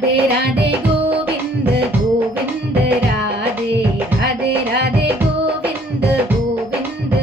राधे राधे गोविंद गोविंद राधे राधे राधे गोविंद गोविंद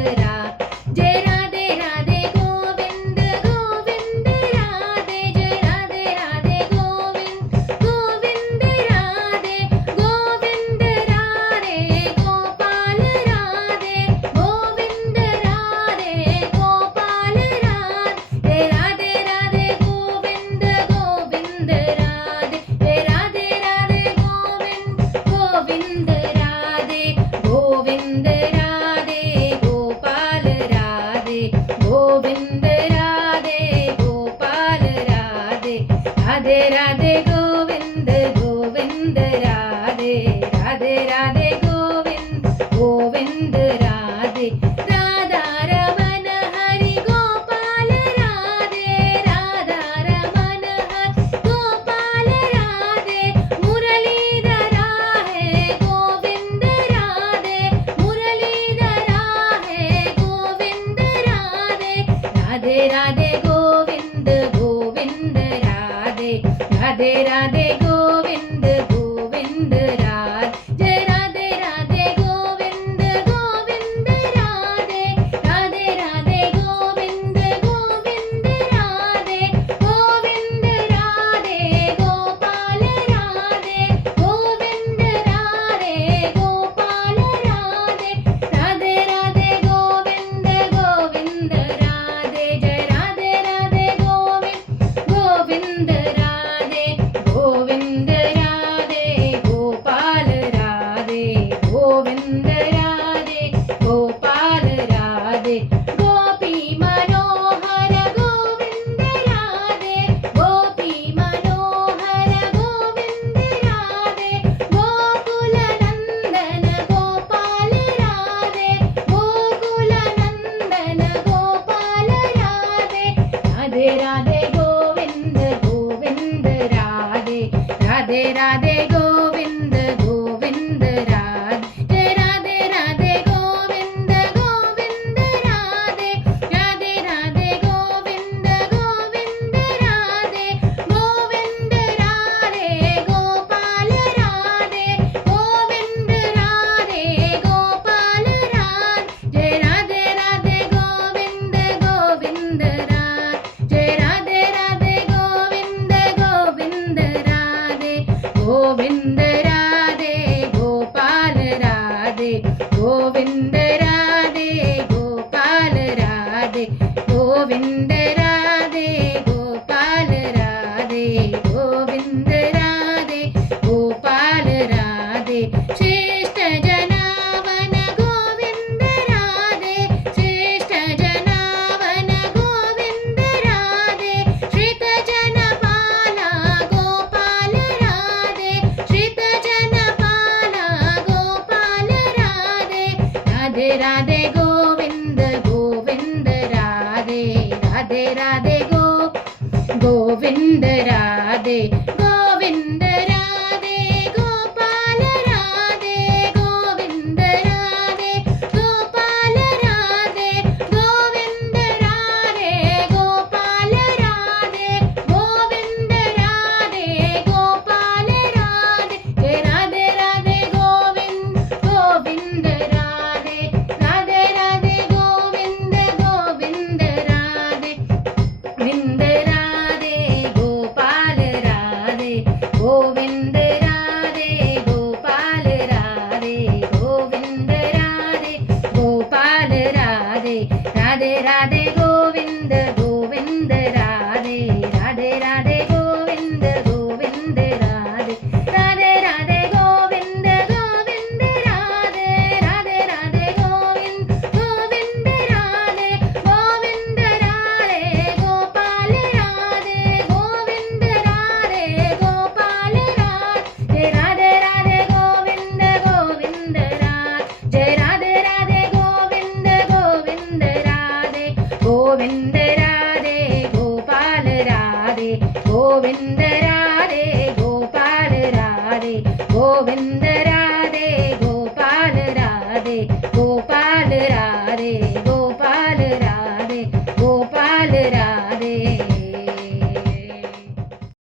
जय राधे राधे गोविंद गोविंद राधे जय राधे राधे गोविंद गोविंद राधे गोविंद राधे गोपाल राधे गोविंद राधे गोपाल राधे राधे राधे गोविंद गोविंद राधे राधे राधे गोविंद राधे गोविंद राधे गोपाल राधे गोविंद राधे गोपाल राधे राधे राधे गोविंद गोविंद राधे राधे राधे गोविंद गोविंद राधे राधा रमन हरि गोपाल राधे राधा रमन हरि गोपाल राधे मुरलीधरा है गोविंद राधे मुरलीधरा है गोविंद राधे राधे राधे गोविंद गोविंद राधे राधे राधे गोविंद गोविंद राधे जय राधे राधे गोविंद गोविंद राधे राधे राधे गोविंद गोविंद राधे गोविंद राधे गोपाल राधे गोविंद राधे गोपाल राधे राधे राधे गोविंद गोविंद राधे जय राधे राधे गोविंद राधे गोविंद राधे गोपाल राधे गोविंद राधे गोपाल राधे गोपी मनोहर गोविंद राधे गोपी मनोहर गोविंद राधे गोकुल नंदन गोपाल राधे गोकुल नंदन गोपाल राधे राधे राधे गोविंद गोविंद राधे राधे राधे गोविंद गोविंद राधे राधे राधे गोविंद गोविंद राधे राधे राधे गोविंद गोविंद राधे गोविंद राधे गोपाल राधे गोविंद राधे गोपाल राधे राधे राधे गोविंद गोविंद राधे राधे राधे गोविंद गोविंद राधे गोविंद राधे गोपाल राधे गोविंद राधे गोपाल राधे गोविंद राधे गोपाल राधे गोविंद राधे गोपाल राधे श्रेष्ठ जनावन गोविंद राधे श्रेष्ठ जनावन गोविंद राधे श्रित जनपाला गोपाल राधे श्रित जनपाला गोपाल राधे राधे राधे गोविंद गोविंद राधे राधे राधे गोविंद राधे गोविंद राधे गोपाल राधे गोविंद राधे गोपाल राधे गोविंद राधे गोपाल राधे गोविंद राधे गोपाल राधे राधे राधे गोविंद राधे राधे राधे गोविंद गोविंद राधे गोविंद राधे गोपाल राधे गोविंद राधे गोपाल राधे गोविंद राधे गोपाल राधे राधे राधे गोविंद गोविंद राधे राधे राधे गोविंद गोविंद राधे राधे राधे गोविंद गोविंद राधे राधे राधे गोविंद गोविंद राधे गोविंद राधे गोपाल राधे गोविंद राधे गोपाल राधे राधे राधे गोविंद गोविंद राधे राधे राधे गोविंद गोविंद राधे गोविंद राधे गोपाल राधे गोविंद राधे